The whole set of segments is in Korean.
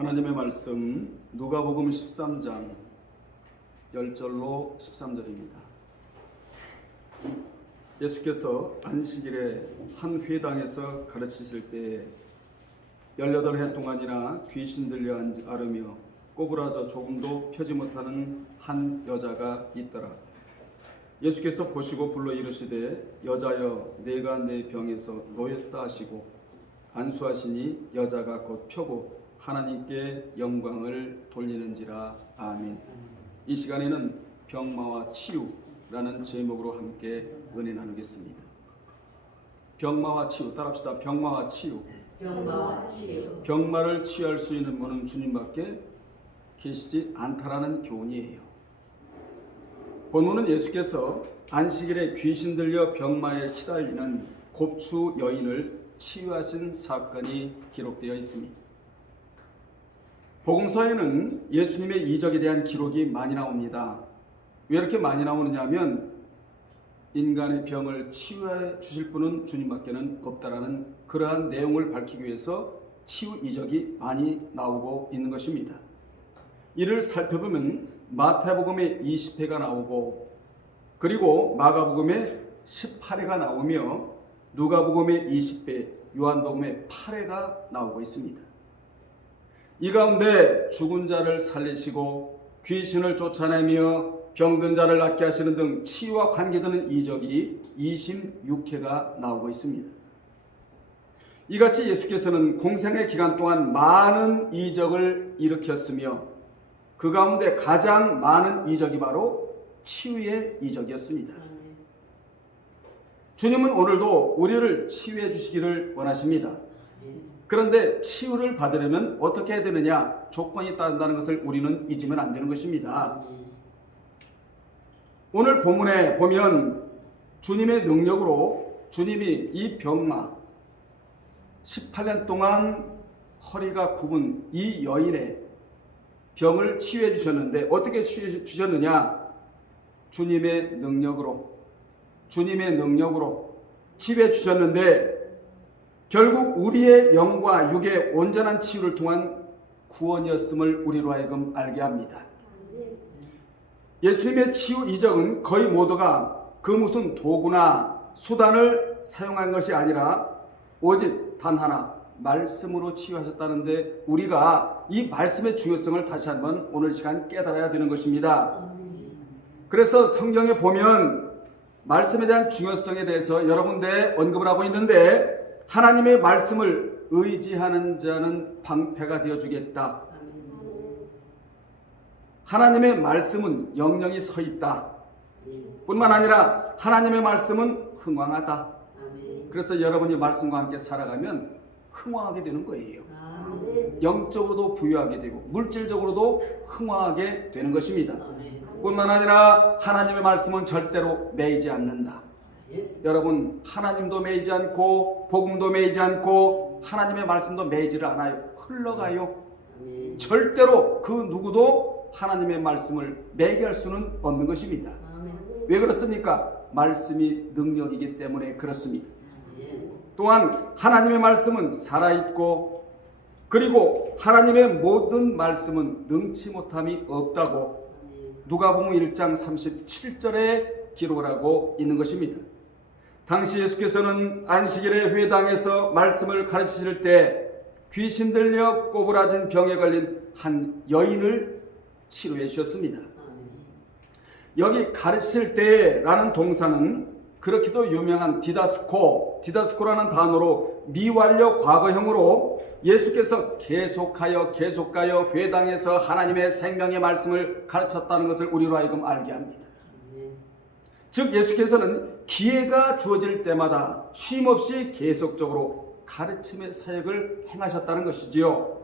하나님의 말씀 누가복음 13장 10절로 13절입니다. 예수께서 안식일에 한 회당에서 가르치실 때에 18해 동안이나 귀신 들려 앓으며 꼬부라져 조금도 펴지 못하는 한 여자가 있더라. 예수께서 보시고 불러 이르시되 여자여 내가 내 병에서 놓였다 하시고 안수하시니 여자가 곧 펴고 하나님께 영광을 돌리는지라. 아멘. 이 시간에는 병마와 치유라는 제목으로 함께 은혜 나누겠습니다. 병마와 치유, 따라합시다. 병마와 치유. 병마와 치유. 병마를 치유할 수 있는 분은 주님밖에 계시지 않다라는 교훈이에요. 본문은 예수께서 안식일에 귀신 들려 병마에 시달리는 곱추 여인을 치유하신 사건이 기록되어 있습니다. 복음서에는 예수님의 이적에 대한 기록이 많이 나옵니다. 왜 이렇게 많이 나오느냐 하면 인간의 병을 치유해 주실 분은 주님밖에는 없다라는 그러한 내용을 밝히기 위해서 치유 이적이 많이 나오고 있는 것입니다. 이를 살펴보면 마태복음에 20회가 나오고 그리고 마가복음에 18회가 나오며 누가복음에 20회, 요한복음에 8회가 나오고 있습니다. 이 가운데 죽은 자를 살리시고 귀신을 쫓아내며 병든 자를 낫게 하시는 등 치유와 관계되는 이적이 26회가 나오고 있습니다. 이같이 예수께서는 공생의 기간 동안 많은 이적을 일으켰으며 그 가운데 가장 많은 이적이 바로 치유의 이적이었습니다. 주님은 오늘도 우리를 치유해 주시기를 원하십니다. 그런데 치유를 받으려면 어떻게 해야 되느냐? 조건이 있다는 것을 우리는 잊으면 안 되는 것입니다. 오늘 본문에 보면 주님의 능력으로 주님이 이 병마 18년 동안 허리가 굽은 이 여인의 병을 치유해 주셨는데 어떻게 치유해 주셨느냐? 주님의 능력으로 치유해 주셨는데 결국 우리의 영과 육의 온전한 치유를 통한 구원이었음을 우리로 하여금 알게 합니다. 예수님의 치유 이적은 거의 모두가 그 무슨 도구나 수단을 사용한 것이 아니라 오직 단 하나 말씀으로 치유하셨다는데 우리가 이 말씀의 중요성을 다시 한번 오늘 시간 깨달아야 되는 것입니다. 그래서 성경에 보면 말씀에 대한 중요성에 대해서 여러 군데 언급을 하고 있는데 하나님의 말씀을 의지하는 자는 방패가 되어주겠다. 하나님의 말씀은 영영이 서 있다. 뿐만 아니라 하나님의 말씀은 흥왕하다. 그래서 여러분이 말씀과 함께 살아가면 흥왕하게 되는 거예요. 영적으로도 부유하게 되고 물질적으로도 흥왕하게 되는 것입니다. 뿐만 아니라 하나님의 말씀은 절대로 매이지 않는다. 여러분, 하나님도 매이지 않고 복음도 매이지 않고 하나님의 말씀도 매이지를 않아요. 흘러가요. 절대로 그 누구도 하나님의 말씀을 매게 할 수는 없는 것입니다. 왜 그렇습니까? 말씀이 능력이기 때문에 그렇습니다. 또한 하나님의 말씀은 살아있고 그리고 하나님의 모든 말씀은 능치 못함이 없다고 누가복음 1장 37절에 기록을 하고 있는 것입니다. 당시 예수께서는 안식일에 회당에서 말씀을 가르치실 때 귀신 들려 꼬부라진 병에 걸린 한 여인을 치료해 주셨습니다. 여기 가르치실 때라는 동사는 그렇게도 유명한 디다스코라는 단어로 미완료 과거형으로 예수께서 계속하여 회당에서 하나님의 생명의 말씀을 가르쳤다는 것을 우리로 하여금 알게 합니다. 즉 예수께서는 기회가 주어질 때마다 쉼없이 계속적으로 가르침의 사역을 행하셨다는 것이지요.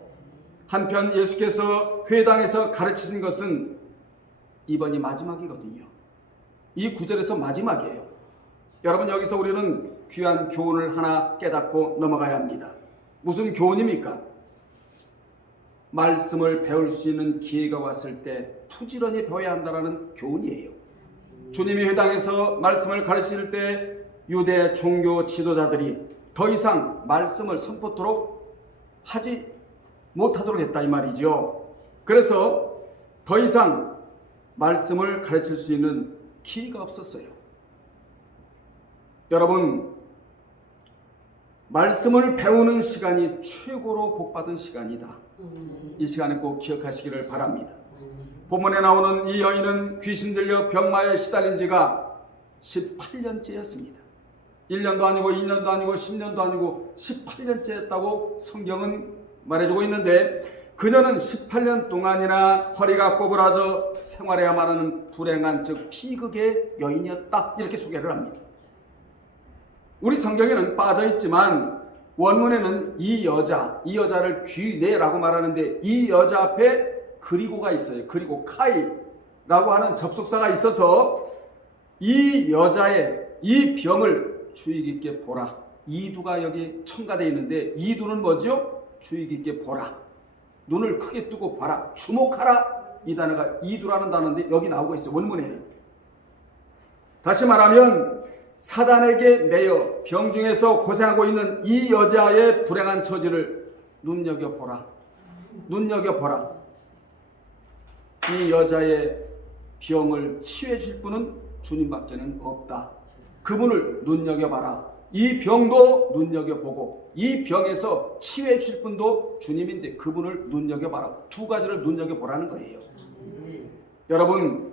한편 예수께서 회당에서 가르치신 것은 이번이 마지막이거든요. 이 구절에서 마지막이에요. 여러분, 여기서 우리는 귀한 교훈을 하나 깨닫고 넘어가야 합니다. 무슨 교훈입니까? 말씀을 배울 수 있는 기회가 왔을 때 부지런히 배워야 한다는 교훈이에요. 주님이 회당에서 말씀을 가르칠 때 유대 종교 지도자들이 더 이상 말씀을 선포토록 하지 못하도록 했다 이 말이죠. 그래서 더 이상 말씀을 가르칠 수 있는 기회가 없었어요. 여러분, 말씀을 배우는 시간이 최고로 복받은 시간이다. 이 시간에 꼭 기억하시기를 바랍니다. 본문에 나오는 이 여인은 귀신 들려 병마에 시달린 지가 18년째였습니다. 1년도 아니고 2년도 아니고 10년도 아니고 18년째였다고 성경은 말해주고 있는데, 그녀는 18년 동안이나 허리가 꼬부라져 생활해야만 하는 불행한, 즉 비극의 여인이었다, 이렇게 소개를 합니다. 우리 성경에는 빠져있지만 원문에는 이 여자를 귀내라고 말하는데, 이 여자 앞에 그리고가 있어요. 그리고 카이라고 하는 접속사가 있어서 이 여자의 이 병을 주의 깊게 보라. 이두가 여기 첨가되어 있는데, 이두는 뭐죠? 주의 깊게 보라. 눈을 크게 뜨고 봐라. 주목하라. 이 단어가 이두라는 단어인데 여기 나오고 있어요. 원문에는. 다시 말하면 사단에게 매여 병중에서 고생하고 있는 이 여자의 불행한 처지를 눈여겨보라. 눈여겨보라. 이 여자의 병을 치유해 줄 분은 주님밖에는 없다. 그분을 눈여겨봐라. 이 병도 눈여겨보고 이 병에서 치유해 줄 분도 주님인데 그분을 눈여겨봐라. 두 가지를 눈여겨보라는 거예요. 여러분,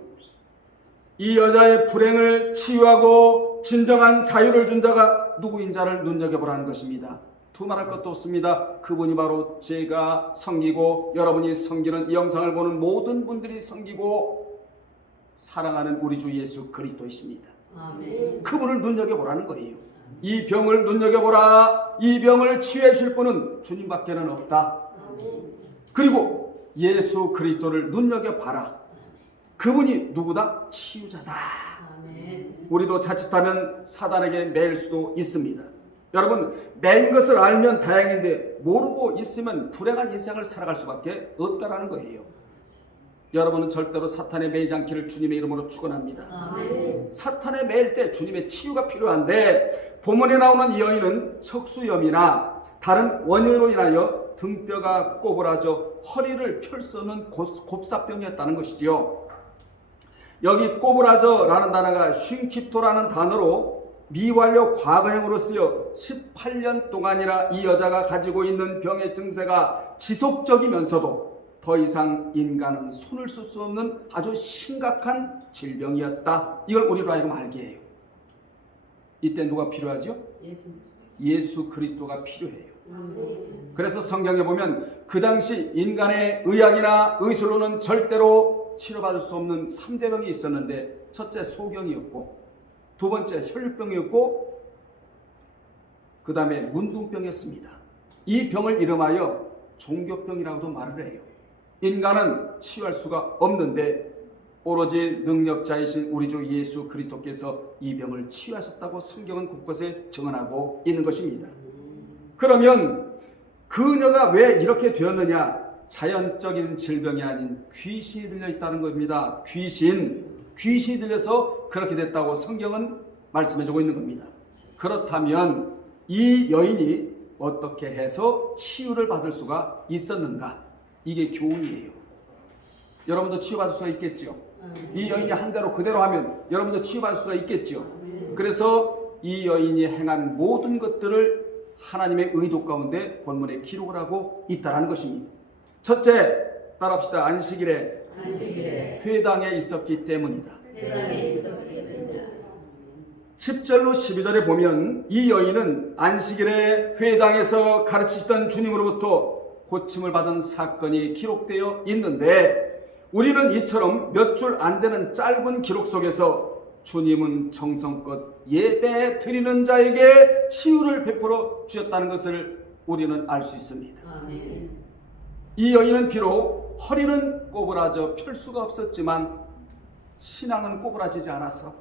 이 여자의 불행을 치유하고 진정한 자유를 준 자가 누구인 자를 눈여겨보라는 것입니다. 두말할 것도 없습니다. 그분이 바로 제가 섬기고 여러분이 섬기는 이 영상을 보는 모든 분들이 섬기고 사랑하는 우리 주 예수 그리스도이십니다. 아멘. 그분을 눈여겨보라는 거예요. 이 병을 눈여겨보라. 이 병을 치유해 줄 분은 주님밖에는 없다. 아멘. 그리고 예수 그리스도를 눈여겨봐라. 그분이 누구다? 치유자다. 아멘. 우리도 자칫하면 사단에게 매일 수도 있습니다. 여러분, 매인 것을 알면 다행인데 모르고 있으면 불행한 인생을 살아갈 수밖에 없다라는 거예요. 여러분은 절대로 사탄에 매이지 않기를 주님의 이름으로 축원합니다. 아멘. 사탄에 매일 때 주님의 치유가 필요한데, 본문에 나오는 이 여인은 척수염이나 다른 원인으로 인하여 등뼈가 꼬부라져 허리를 펼 수 없는 곱사병이었다는 것이지요. 여기 꼬부라져라는 단어가 쉰키토라는 단어로 미완료 과거형으로 쓰여 18년 동안이나 이 여자가 가지고 있는 병의 증세가 지속적이면서도 더 이상 인간은 손을 쓸 수 없는 아주 심각한 질병이었다. 이걸 우리로 하여금 알게 해요. 이때 누가 필요하죠? 예수 그리스도가 필요해요. 그래서 성경에 보면 그 당시 인간의 의학이나 의술로는 절대로 치료받을 수 없는 3대 병이 있었는데, 첫째 소경이었고, 두 번째 혈류병이었고, 그 다음에 문둥병이었습니다. 이 병을 이름하여 종교병이라고도 말을 해요. 인간은 치유할 수가 없는데 오로지 능력자이신 우리 주 예수 그리스도께서 이 병을 치유하셨다고 성경은 곳곳에 증언하고 있는 것입니다. 그러면 그녀가 왜 이렇게 되었느냐? 자연적인 질병이 아닌 귀신이 들려 있다는 겁니다. 귀신이 들려서 그렇게 됐다고 성경은 말씀해주고 있는 겁니다. 그렇다면 이 여인이 어떻게 해서 치유를 받을 수가 있었는가? 이게 교훈이에요. 여러분도 치유받을 수가 있겠죠. 이 여인이 한 대로 그대로 하면 여러분도 치유받을 수가 있겠죠. 그래서 이 여인이 행한 모든 것들을 하나님의 의도 가운데 본문에 기록을 하고 있다는 것입니다. 첫째, 따라합시다. 안식일에 회당에 있었기 때문이다. 10절로 12절에 보면 이 여인은 안식일에 회당에서 가르치시던 주님으로부터 고침을 받은 사건이 기록되어 있는데, 우리는 이처럼 몇 줄 안 되는 짧은 기록 속에서 주님은 정성껏 예배 드리는 자에게 치유를 베풀어 주셨다는 것을 우리는 알 수 있습니다. 아멘. 이 여인은 비록 허리는 꼬부라져 펼 수가 없었지만 신앙은 꼬부라지지 않았어.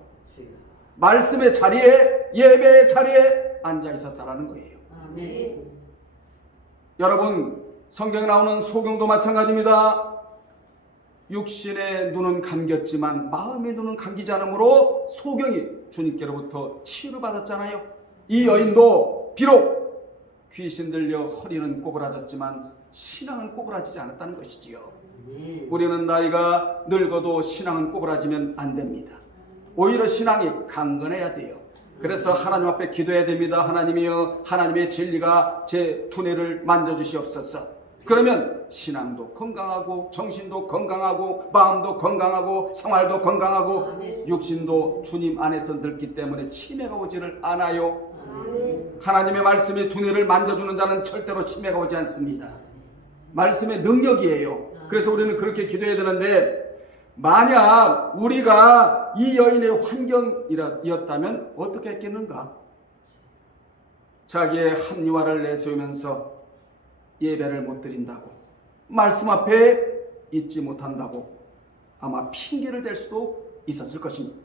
말씀의 자리에, 예배의 자리에 앉아 있었다라는 거예요. 아멘. 여러분, 성경에 나오는 소경도 마찬가지입니다. 육신의 눈은 감겼지만 마음의 눈은 감기지 않으므로 소경이 주님께로부터 치유를 받았잖아요. 이 여인도 비록 귀신 들려 허리는 꼬부라졌지만 신앙은 꼬부라지지 않았다는 것이지요. 아멘. 우리는 나이가 늙어도 신앙은 꼬부라지면 안 됩니다. 오히려 신앙이 강건해야 돼요. 그래서 하나님 앞에 기도해야 됩니다. 하나님이여, 하나님의 진리가 제 두뇌를 만져주시옵소서. 그러면 신앙도 건강하고 정신도 건강하고 마음도 건강하고 생활도 건강하고 아멘. 육신도 주님 안에서 늙기 때문에 치매가 오지를 않아요. 아멘. 하나님의 말씀이 두뇌를 만져주는 자는 절대로 치매가 오지 않습니다. 말씀의 능력이에요. 그래서 우리는 그렇게 기도해야 되는데, 만약 우리가 이 여인의 환경이었다면 어떻게 했겠는가? 자기의 합리화를 내세우면서 예배를 못 드린다고, 말씀 앞에 있지 못한다고 아마 핑계를 댈 수도 있었을 것입니다.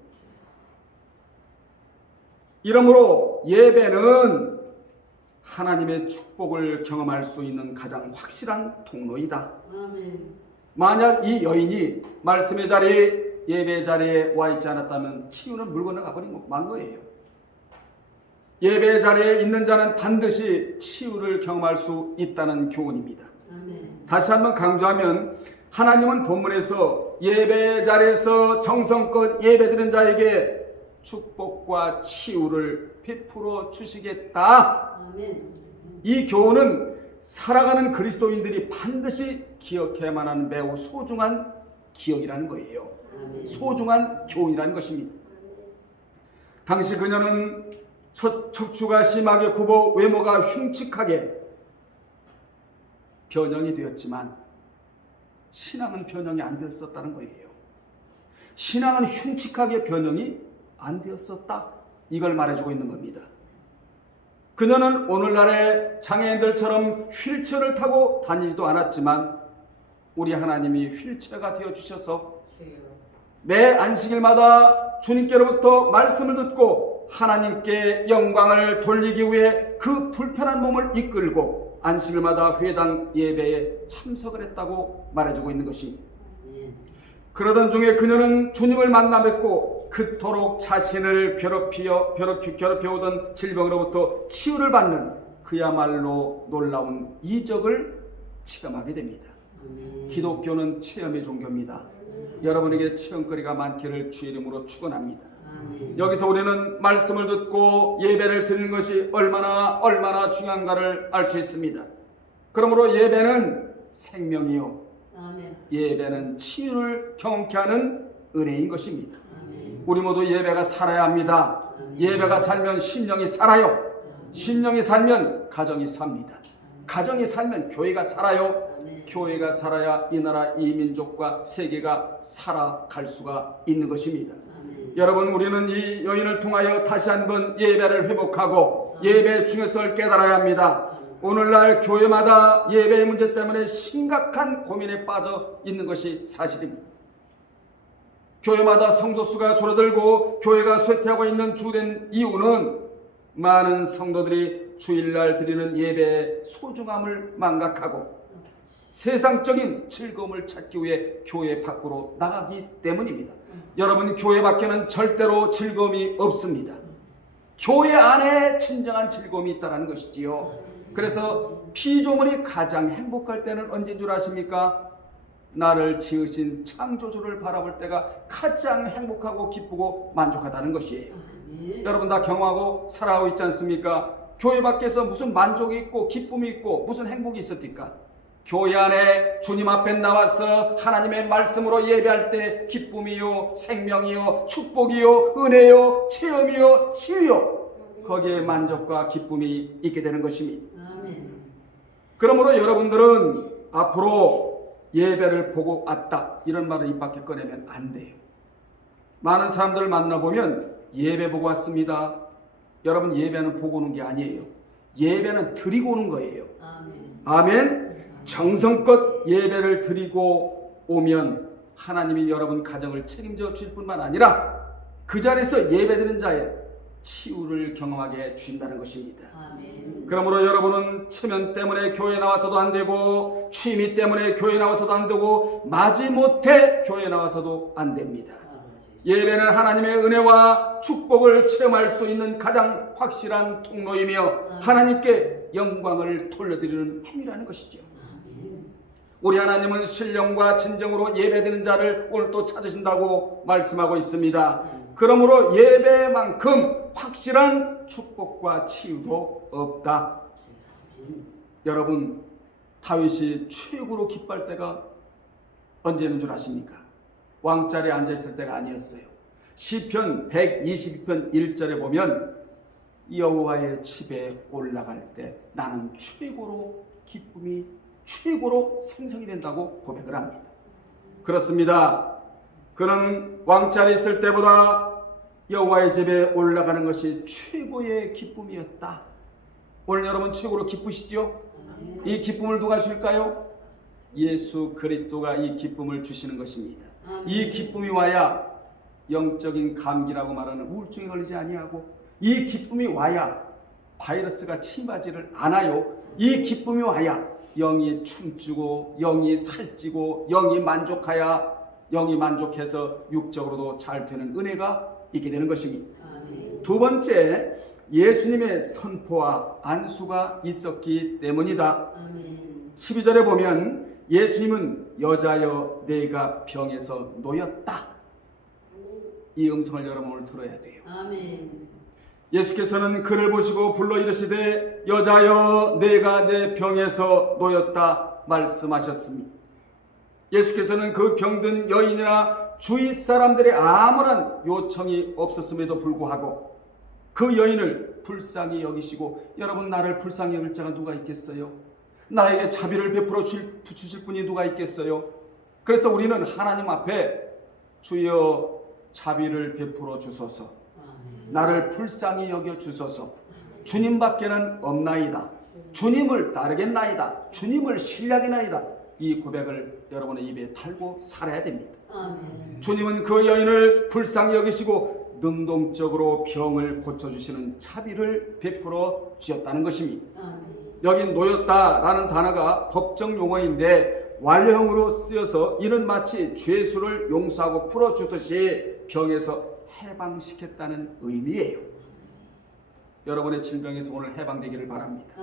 이러므로 예배는 하나님의 축복을 경험할 수 있는 가장 확실한 통로이다. 아멘. 만약 이 여인이 말씀의 자리에, 예배 자리에 와 있지 않았다면 치유는 물 건너 가버린 만 거예요. 예배 자리에 있는 자는 반드시 치유를 경험할 수 있다는 교훈입니다. 아멘. 다시 한번 강조하면, 하나님은 본문에서 예배 자리에서 정성껏 예배드리는 자에게 축복과 치유를 베풀어 주시겠다. 아멘. 이 교훈은 살아가는 그리스도인들이 반드시 기억해야만 하는 매우 소중한 기억이라는 거예요. 아멘. 소중한 교훈이라는 것입니다. 당시 그녀는 척추가 심하게 굽어 외모가 흉측하게 변형이 되었지만 신앙은 변형이 안 되었었다는 거예요. 신앙은 흉측하게 변형이 안 되었었다, 이걸 말해주고 있는 겁니다. 그녀는 오늘날의 장애인들처럼 휠체어를 타고 다니지도 않았지만 우리 하나님이 휠체어가 되어주셔서 주여. 매 안식일마다 주님께로부터 말씀을 듣고 하나님께 영광을 돌리기 위해 그 불편한 몸을 이끌고 안식일마다 회당 예배에 참석을 했다고 말해주고 있는 것입니다. 아멘. 그러던 중에 그녀는 주님을 만나 뵙고 그토록 자신을 괴롭혀오던 질병으로부터 치유를 받는 그야말로 놀라운 이적을 체험하게 됩니다. 아멘. 기독교는 체험의 종교입니다. 여러분에게 체험거리가 많기를 주의 이름으로 축원합니다. 아멘. 여기서 우리는 말씀을 듣고 예배를 드리는 것이 얼마나 중요한가를 알 수 있습니다. 그러므로 예배는 생명이요, 아멘. 예배는 치유를 경험케 하는 은혜인 것입니다. 아멘. 우리 모두 예배가 살아야 합니다. 예배가 살면 심령이 살아요. 심령이 살면 가정이 삽니다. 가정이 살면 교회가 살아요. 아멘. 교회가 살아야 이 나라, 이 민족과 세계가 살아갈 수가 있는 것입니다. 아멘. 여러분, 우리는 이 여인을 통하여 다시 한번 예배를 회복하고 예배의 중요성을 깨달아야 합니다. 오늘날 교회마다 예배의 문제 때문에 심각한 고민에 빠져 있는 것이 사실입니다. 교회마다 성도수가 줄어들고 교회가 쇠퇴하고 있는 주된 이유는 많은 성도들이 주일날 드리는 예배의 소중함을 망각하고 세상적인 즐거움을 찾기 위해 교회 밖으로 나가기 때문입니다. 여러분, 교회 밖에는 절대로 즐거움이 없습니다. 교회 안에 진정한 즐거움이 있다는 것이지요. 그래서 피조물이 가장 행복할 때는 언제인 줄 아십니까? 나를 지으신 창조주를 바라볼 때가 가장 행복하고 기쁘고 만족하다는 것이에요. 아멘. 여러분 다 경험하고 살아가고 있지 않습니까? 교회 밖에서 무슨 만족이 있고 기쁨이 있고 무슨 행복이 있었습니까? 교회 안에 주님 앞에 나와서 하나님의 말씀으로 예배할 때 기쁨이요, 생명이요, 축복이요, 은혜요, 체험이요, 치유요, 거기에 만족과 기쁨이 있게 되는 것입니다. 아멘. 그러므로 여러분들은 앞으로 예배를 보고 왔다, 이런 말을 입 밖에 꺼내면 안 돼요. 많은 사람들을 만나보면 예배 보고 왔습니다. 여러분, 예배는 보고 오는 게 아니에요. 예배는 드리고 오는 거예요. 아멘. 아멘. 정성껏 예배를 드리고 오면 하나님이 여러분 가정을 책임져 주실 뿐만 아니라 그 자리에서 예배드리는 자의 치유를 경험하게 주신다는 것입니다. 아멘. 그러므로 여러분은 체면 때문에 교회 나와서도 안 되고 취미 때문에 교회 나와서도 안 되고 마지못해 교회 나와서도 안 됩니다. 예배는 하나님의 은혜와 축복을 체험할 수 있는 가장 확실한 통로이며 하나님께 영광을 돌려드리는 행위라는 것이죠. 우리 하나님은 신령과 진정으로 예배드리는 자를 오늘 또 찾으신다고 말씀하고 있습니다. 그러므로 예배만큼 확실한 축복과 치유도 없다. 여러분, 다윗이 최고로 기뻐할 때가 언제는 줄 아십니까? 왕자리에 앉아있을 때가 아니었어요. 시편 122편 1절에 보면 여호와의 집에 올라갈 때 나는 최고로 기쁨이 최고로 생성이 된다고 고백을 합니다. 그렇습니다. 그는 왕자리에 있을 때보다 여호와의 집에 올라가는 것이 최고의 기쁨이었다. 오늘 여러분 최고로 기쁘시죠? 이 기쁨을 누가 줄까요? 예수 그리스도가 이 기쁨을 주시는 것입니다. 이 기쁨이 와야 영적인 감기라고 말하는 우울증에 걸리지 아니하고, 이 기쁨이 와야 바이러스가 침하지를 않아요. 이 기쁨이 와야 영이 춤추고 영이 살찌고 영이 만족해서 육적으로도 잘 되는 은혜가 있게 되는 것입니다. 두 번째, 예수님의 선포와 안수가 있었기 때문이다. 12절에 보면 예수님은 여자여 내가 병에서 놓였다. 이 음성을 여러분 오늘 들어야 돼요. 예수께서는 그를 보시고 불러 이르시되 여자여 내가 내 병에서 놓였다 말씀하셨습니다. 예수께서는 그 병든 여인이나 주위 사람들의 아무런 요청이 없었음에도 불구하고 그 여인을 불쌍히 여기시고, 여러분 나를 불쌍히 여길 자가 누가 있겠어요? 나에게 자비를 베풀어 주실 분이 누가 있겠어요? 그래서 우리는 하나님 앞에 주여 자비를 베풀어 주소서, 나를 불쌍히 여겨 주소서, 주님밖에는 없나이다, 주님을 따르겠나이다, 주님을 신뢰하겠나이다, 이 고백을 여러분의 입에 달고 살아야 됩니다. 주님은 그 여인을 불쌍히 여기시고 능동적으로 병을 고쳐주시는 자비를 베풀어 주셨다는 것입니다. 여기 놓였다라는 단어가 법정 용어인데 완료형으로 쓰여서 이는 마치 죄수를 용서하고 풀어주듯이 병에서 해방시켰다는 의미예요. 여러분의 질병에서 오늘 해방되기를 바랍니다.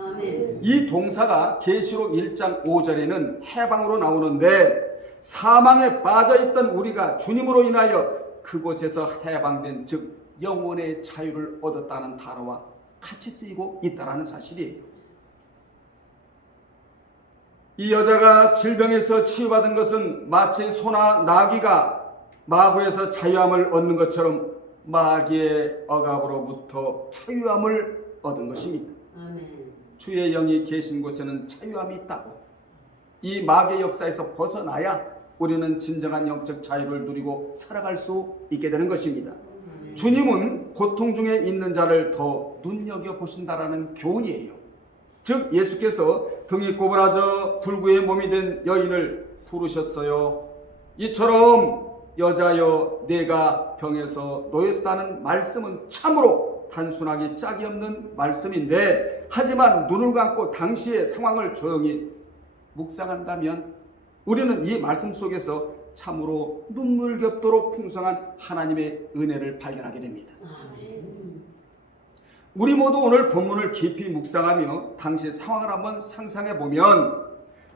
이 동사가 계시록 1장 5절에는 해방으로 나오는데, 사망에 빠져있던 우리가 주님으로 인하여 그곳에서 해방된, 즉 영혼의 자유를 얻었다는 단어와 같이 쓰이고 있다는 사실이에요. 이 여자가 질병에서 치유받은 것은 마치 소나 나귀가 마구에서 자유함을 얻는 것처럼 마귀의 억압으로부터 자유함을 얻은 것입니다. 주의 영이 계신 곳에는 자유함이 있다고. 이 마귀의 역사에서 벗어나야 우리는 진정한 영적 자유를 누리고 살아갈 수 있게 되는 것입니다. 주님은 고통 중에 있는 자를 더 눈여겨보신다라는 교훈이에요. 즉 예수께서 등이 꼬부라져 불구의 몸이 된 여인을 부르셨어요. 이처럼 여자여 내가 병에서 놓였다는 말씀은 참으로 단순하기 짝이 없는 말씀인데, 하지만 눈을 감고 당시의 상황을 조용히 묵상한다면 우리는 이 말씀 속에서 참으로 눈물겹도록 풍성한 하나님의 은혜를 발견하게 됩니다. 우리 모두 오늘 본문을 깊이 묵상하며 당시 상황을 한번 상상해 보면,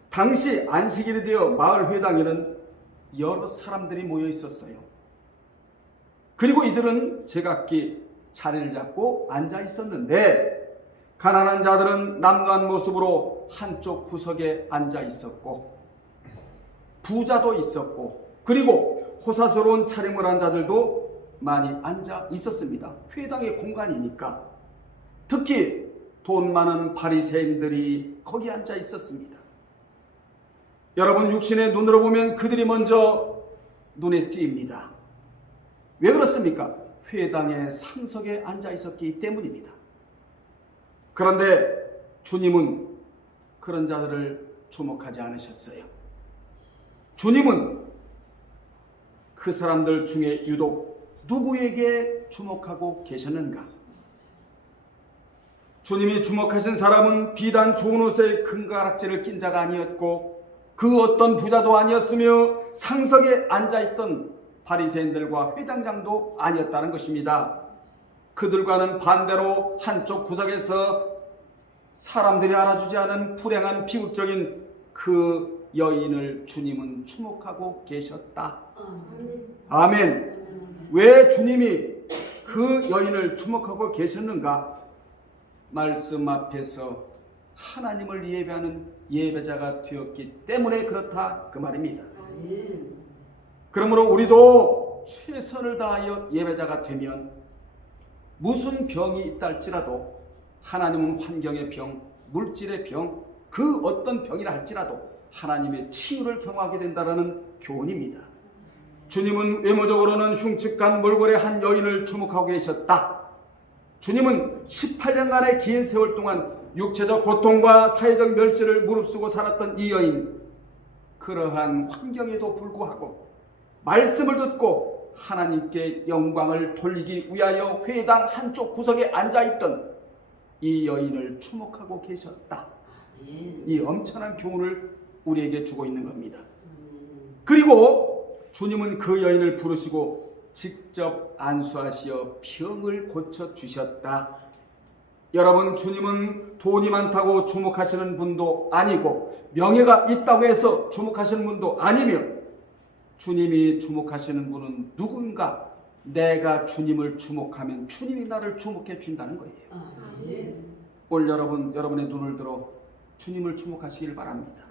당시 안식일이 되어 마을 회당에는 여러 사람들이 모여 있었어요. 그리고 이들은 제각기 자리를 잡고 앉아 있었는데, 가난한 자들은 남루한 모습으로 한쪽 구석에 앉아 있었고, 부자도 있었고, 그리고 호사스러운 차림을 한 자들도 많이 앉아 있었습니다. 회당의 공간이니까. 특히 돈 많은 바리새인들이 거기 앉아 있었습니다. 여러분, 육신의 눈으로 보면 그들이 먼저 눈에 띕니다. 왜 그렇습니까? 회당의 상석에 앉아 있었기 때문입니다. 그런데 주님은 그런 자들을 주목하지 않으셨어요. 주님은 그 사람들 중에 유독 누구에게 주목하고 계셨는가? 주님이 주목하신 사람은 비단 좋은 옷에 금가락지를 낀 자가 아니었고, 그 어떤 부자도 아니었으며 상석에 앉아있던 바리새인들과 회당장도 아니었다는 것입니다. 그들과는 반대로 한쪽 구석에서 사람들이 알아주지 않은 불행한 비극적인 그 여인을 주님은 주목하고 계셨다. 아멘. 아멘. 왜 주님이 그 여인을 주목하고 계셨는가? 말씀 앞에서 하나님을 예배하는 예배자가 되었기 때문에 그렇다 그 말입니다. 아멘. 그러므로 우리도 최선을 다하여 예배자가 되면 무슨 병이 있다 할지라도 하나님은 환경의 병, 물질의 병, 그 어떤 병이라 할지라도 하나님의 치유를 경험하게 된다는 교훈입니다. 주님은 외모적으로는 흉측한 몰골의 한 여인을 주목하고 계셨다. 주님은 18년간의 긴 세월 동안 육체적 고통과 사회적 멸시를 무릅쓰고 살았던 이 여인, 그러한 환경에도 불구하고 말씀을 듣고 하나님께 영광을 돌리기 위하여 회당 한쪽 구석에 앉아있던 이 여인을 주목하고 계셨다. 이 엄청난 교훈을 우리에게 주고 있는 겁니다. 그리고 주님은 그 여인을 부르시고 직접 안수하시어 병을 고쳐주셨다. 여러분, 주님은 돈이 많다고 주목하시는 분도 아니고 명예가 있다고 해서 주목하시는 분도 아니며 주님이 주목하시는 분은 누구인가? 내가 주님을 주목하면 주님이 나를 주목해 준다는 거예요. 아멘. 오늘 여러분의 눈을 들어 주님을 주목하시길 바랍니다.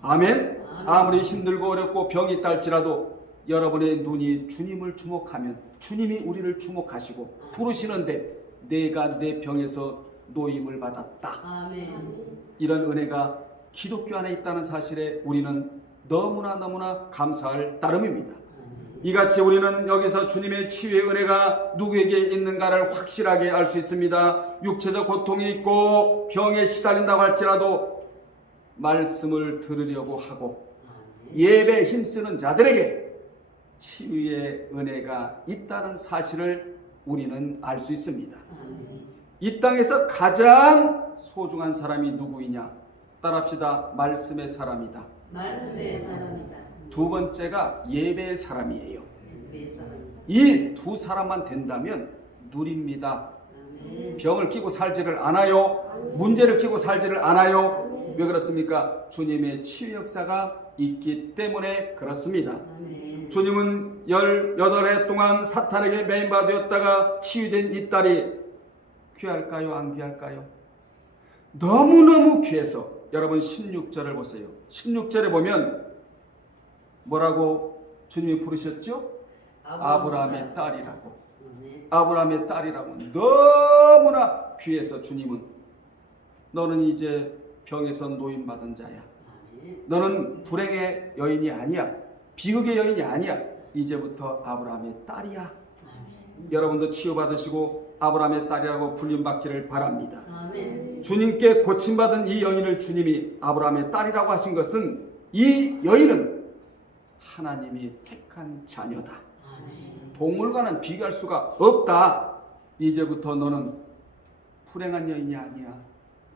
아멘. 아무리 힘들고 어렵고 병이 있다 할지라도 여러분의 눈이 주님을 주목하면 주님이 우리를 주목하시고 부르시는데 내가 내 병에서 노임을 받았다. 아멘. 이런 은혜가 기독교 안에 있다는 사실에 우리는 너무나 감사할 따름입니다. 이같이 우리는 여기서 주님의 치유의 은혜가 누구에게 있는가를 확실하게 알 수 있습니다. 육체적 고통이 있고 병에 시달린다고 할지라도 말씀을 들으려고 하고 예배에 힘쓰는 자들에게 치유의 은혜가 있다는 사실을 우리는 알 수 있습니다. 이 땅에서 가장 소중한 사람이 누구이냐? 따라합시다. 말씀의 사람이다. 말씀의 사람이다. 두 번째가 예배의 사람이에요. 예배의 사람이다. 이 두 사람만 된다면 누립니다. 아멘. 병을 끼고 살지를 않아요. 문제를 끼고 살지를 않아요. 왜 그렇습니까? 주님의 치유 역사가 있기 때문에 그렇습니다. 아멘. 주님은 18해 동안 사탄에게 매인받았다가 치유된 이 딸이 귀할까요? 안 귀할까요? 너무너무 귀해서 여러분 16절을 보세요. 16절에 보면 뭐라고 주님이 부르셨죠? 아브라함의 딸이라고. 아브라함의 딸이라고. 너무나 귀해서 주님은 너는 이제 병에서 노임받은 자야. 너는 불행의 여인이 아니야. 비극의 여인이 아니야. 이제부터 아브라함의 딸이야. 여러분도 치유받으시고 아브라함의 딸이라고 불림받기를 바랍니다. 아멘. 주님께 고침받은 이 여인을 주님이 아브라함의 딸이라고 하신 것은 이 여인은 하나님이 택한 자녀다. 아멘. 동물과는 비교할 수가 없다. 이제부터 너는 불행한 여인이 아니야.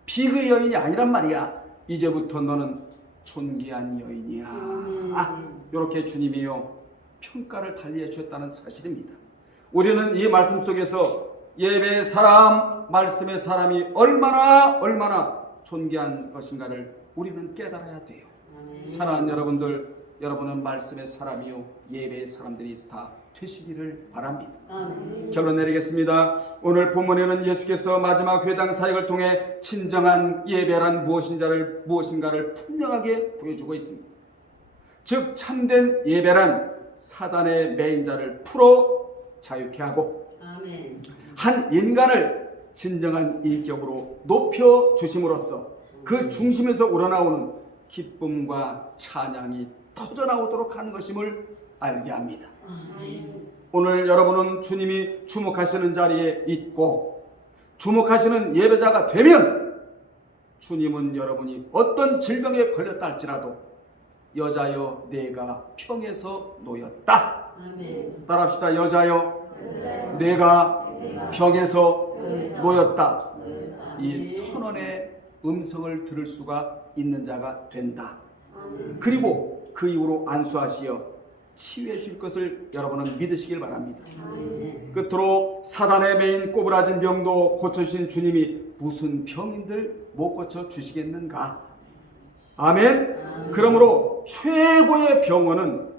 비극의 여인이 아니란 말이야. 이제부터 너는 존귀한 여인이야. 이렇게 주님이요 평가를 달리해 주셨다는 사실입니다. 우리는 이 말씀 속에서 예배의 사람, 말씀의 사람이 얼마나 존귀한 것인가를 우리는 깨달아야 돼요. 사랑하는 여러분들, 여러분은 말씀의 사람이요 예배의 사람들이 다 되시기를 바랍니다. 아멘. 결론 내리겠습니다. 오늘 본문에는 예수께서 마지막 회당 사역을 통해 진정한 예배란 무엇인가를 분명하게 보여주고 있습니다. 즉 참된 예배란 사단의 매인 자를 풀어 자유케 하고 아멘. 한 인간을 진정한 인격으로 높여 주심으로써 그 중심에서 우러나오는 기쁨과 찬양이 터져나오도록 하는 것임을 알게 합니다. 아멘. 오늘 여러분은 주님이 주목하시는 자리에 있고 주목하시는 예배자가 되면 주님은 여러분이 어떤 질병에 걸렸다 할지라도 여자여 내가 병에서 놓였다. 아멘. 따라합시다. 여자여 내가 병에서 놓였다. 이 선언의 음성을 들을 수가 있는 자가 된다. 그리고 그 이후로 안수하시어 치유해 줄 것을 여러분은 믿으시길 바랍니다. 끝으로 사단의 매인 꼬부라진 병도 고쳐주신 주님이 무슨 병인들 못 고쳐 주시겠는가? 아멘. 그러므로 최고의 병원은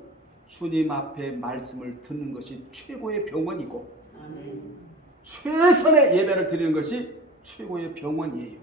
주님 앞에 말씀을 듣는 것이 최고의 병원이고 아멘. 최선의 예배를 드리는 것이 최고의 병원이에요.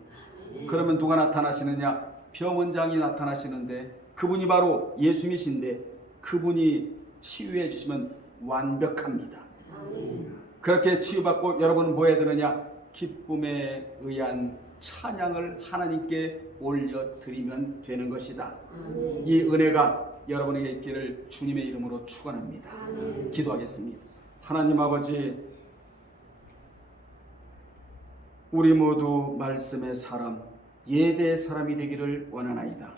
그러면 누가 나타나시느냐? 병원장이 나타나시는데 그분이 바로 예수님이신데 그분이 치유해 주시면 완벽합니다. 아멘. 그렇게 치유받고 여러분은 뭐 해야 되느냐? 기쁨에 의한 찬양을 하나님께 올려드리면 되는 것이다. 아멘. 이 은혜가 여러분에게 있기를 주님의 이름으로 축원합니다. 아멘. 기도하겠습니다. 하나님 아버지, 우리 모두 말씀의 사람, 예배의 사람이 되기를 원하나이다.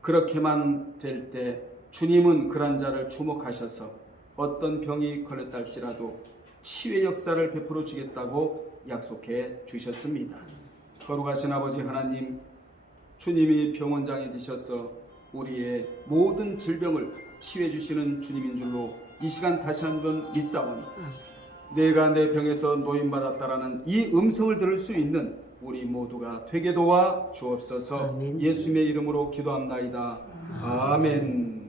그렇게만 될 때 주님은 그런 자를 주목하셔서 어떤 병이 걸렸다 할지라도 치유의 역사를 베풀어 주겠다고 약속해 주셨습니다. 거룩하신 아버지 하나님, 주님이 병원장이 되셔서 우리의 모든 질병을 치유해 주시는 주님인 줄로 이 시간 다시 한번 믿사오니 내가 내 병에서 노임받았다라는 이 음성을 들을 수 있는 우리 모두가 되게 도와 주옵소서. 아멘. 예수님의 이름으로 기도합나이다. 아멘.